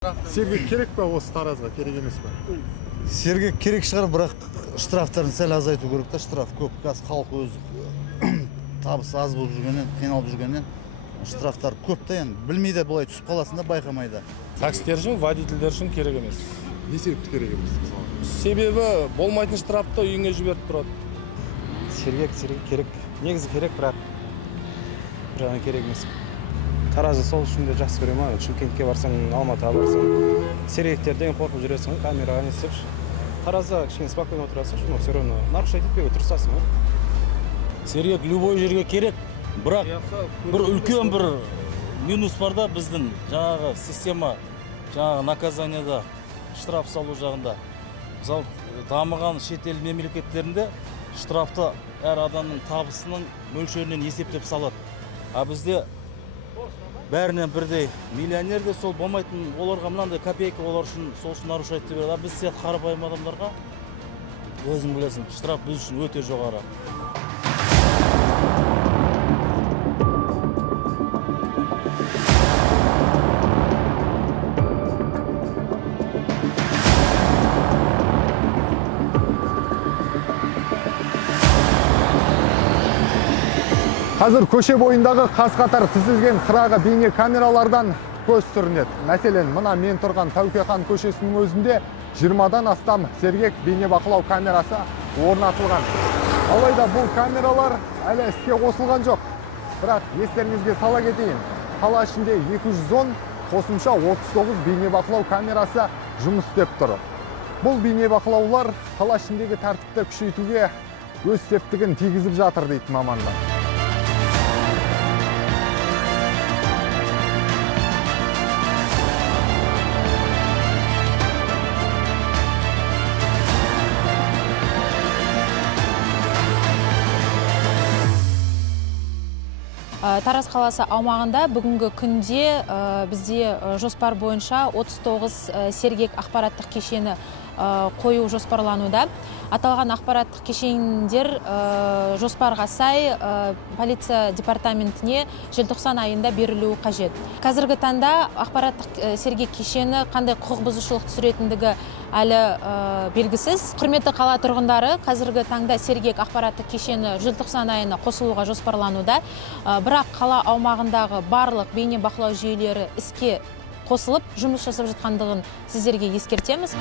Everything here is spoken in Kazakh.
Сергек керек па осы Таразға, керек емес па? Сергек керек шығар, бірақ штрафтарын сәл азайту керек та, штраф көп. Қазір халық өзі табысы аз болып жүргеннен, қиналып жүргеннен штрафтар көп та, енді білмейді, былай түсіп қаласың да, байқамайды. Таксистер үшін, водительдер үшін керек емес. Не себепті керек емес мысалы? Себебі болмайтын штрафты үйіңе жіберіп тұрады. Сергек керек. Негізі керек, бірақ жағынан керек емес. Таразы сол үшін де жақсы көремін. Шымкентке барсаң, Алматыға барсаң, сергектерден қорқып жүресің, камераға не істеп. Таразда кішкене спокойно отырасың, но все равно нарушать етпеуге тырысасың. Сергек любой жерге керек, бірақ бір үлкен бір минус бар да біздің жаңағы система, жаңағы наказанияда штраф салу жағында. Мысалы, дамыған шетел мемлекеттерінде штрафты әр адамның табысының мөлшерінен есептеп салады. А бізде бәрінен бірдей миллионер де сол болмайтын, оларға мынандай копейка олар үшін сол үшін нарушать етіп береді. Біз сияқты қарапайым адамдарға өзің білесің, штраф біз үшін өте жоғары. Қазір көше бойындағы қаз-қатар тізілген қырағы бейне камералардан көз сүрінеді. Мәселен, мына мен тұрған Тәукехан көшесінің өзінде 20-дан астам сергек бейне бақылау камерасы орнатылған. Алайда бұл камералар әлі іске қосылған жоқ. Бірақ естеріңізге сала кетейін, қала ішінде 210, қосымша 39 бейне бақылау камерасы жұмыс істеп тұр. Бұл бейне бақылаулар қала ішіндегі тәртіпті күшейтуге өз септігін тигізіп жатыр дейді мамандар. Тараз қаласы аумағында бүгінгі күнде бізде жоспар бойынша 39 сергек ақпараттық кешені қою жоспарлануда. Аталған ақпараттық кешендер жоспарға сай полиция департаментіне желтоқсан айында берілуі қажет. Қазіргі таңда ақпараттық сергек кешені қандай құқық бұзушылық түсіретіндігі әлі белгісіз. Құрметті қала тұрғындары, қазіргі таңда сергек ақпараттық кешені желтоқсан айына қосылуға жоспарлануда. Бірақ қала аумағындағы барлық бейне бақылау жүйелері іске қосылып, жұмыс жасап жатқандығын сіздерге ескертеміз.